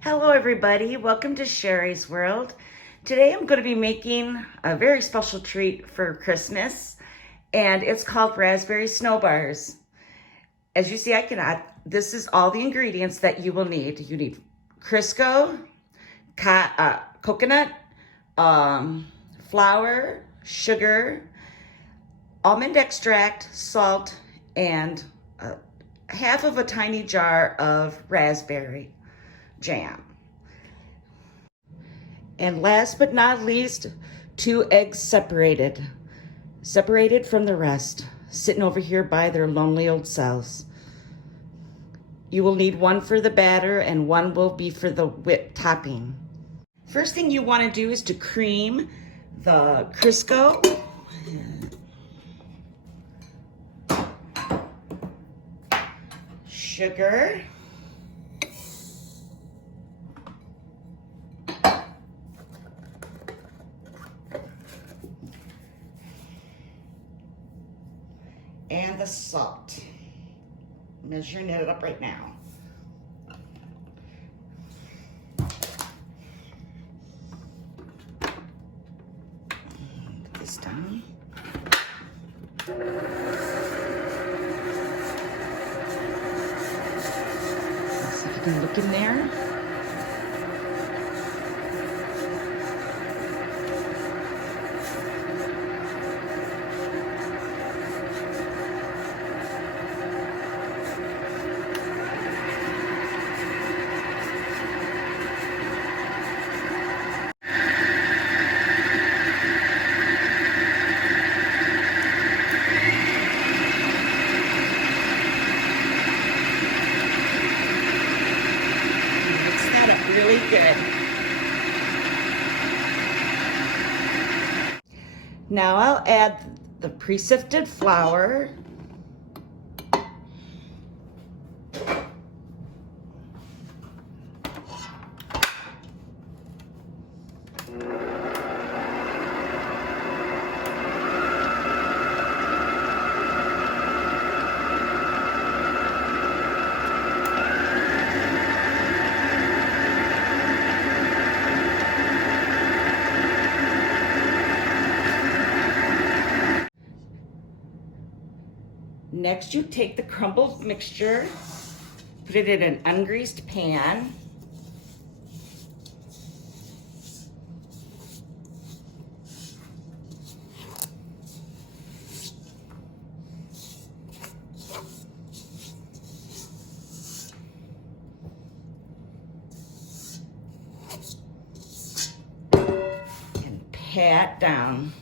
Hello everybody, welcome to Sherry's World. Today I'm going to be making a very special treat for Christmas, and it's called raspberry snow bars. As you see, this is all the ingredients that you will need. You need Crisco, coconut, flour, sugar, almond extract, salt, and half of a tiny jar of raspberry jam. And last but not least, 2 eggs separated from the rest, sitting over here by their lonely old selves. You will need 1 for the batter and 1 will be for the whipped topping. First thing you want to do is to cream the Crisco. Sugar. And the salt. I'm measuring it up right now. Put this down. Let's see if you can look in there. Really good. Now I'll add the presifted flour. Next, you take the crumbled mixture, put it in an ungreased pan. And pat down.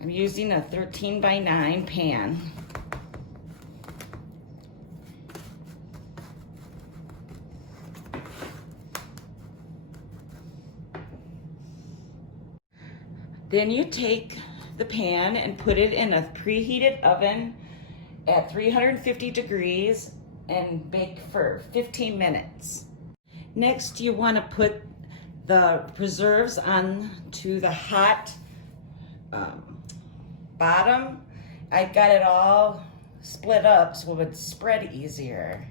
I'm using a 13x9 pan. Then you take the pan and put it in a preheated oven at 350 degrees and bake for 15 minutes. Next, you want to put the preserves onto the hot bottom. I got it all split up so it would spread easier.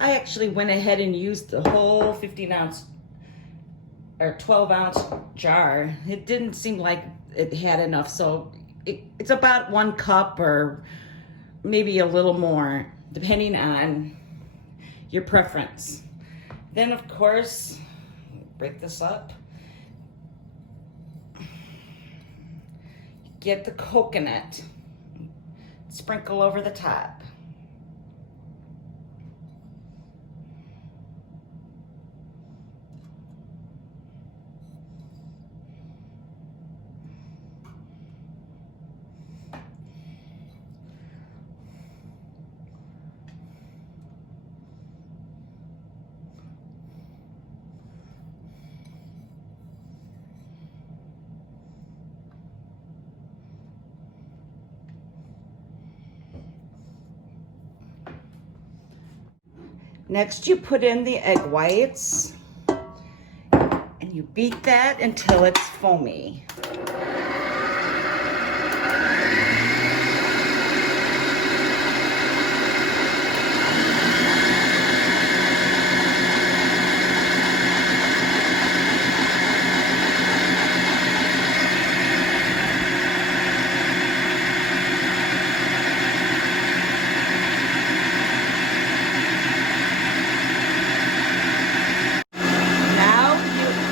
I actually went ahead and used the whole 15-ounce or 12-ounce jar. It didn't seem like it had enough, so it's about 1 cup or maybe a little more, depending on your preference. Then, of course, break this up. Get the coconut, sprinkle over the top. Next, you put in the egg whites and you beat that until it's foamy.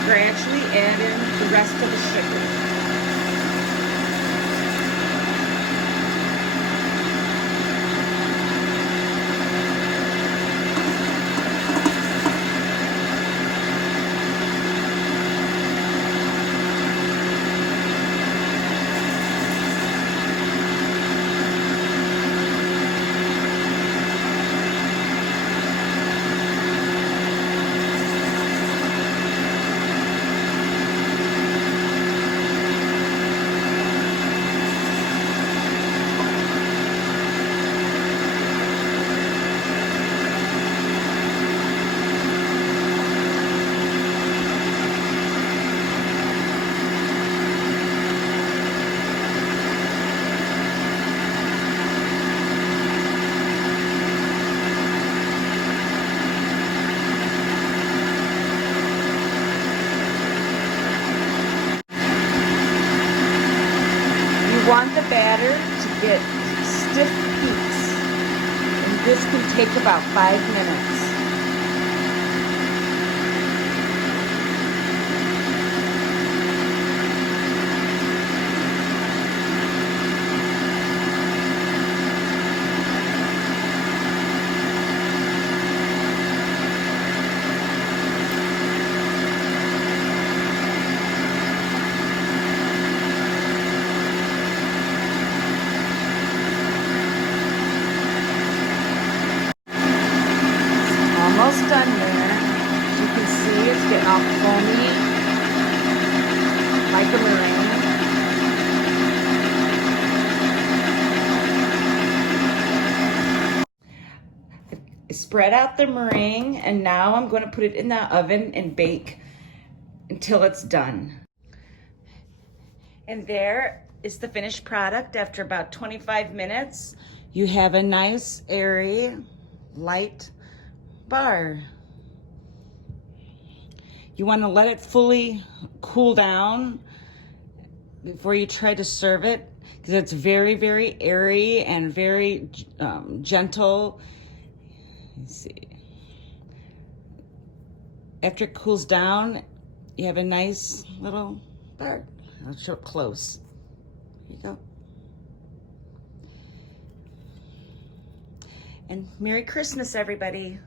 Gradually add in the rest of the sugar. You want the batter to get stiff peaks, and this can take about 5 minutes. Almost done there. As you can see, it's getting all foamy, like a meringue. I spread out the meringue, and now I'm going to put it in the oven and bake until it's done. And there is the finished product. After about 25 minutes, you have a nice, airy, light bar. You want to let it fully cool down before you try to serve it, because it's very, very airy and very gentle. Let's see. After it cools down, you have a nice little bar. I'll show it close. There you go. And Merry Christmas, everybody.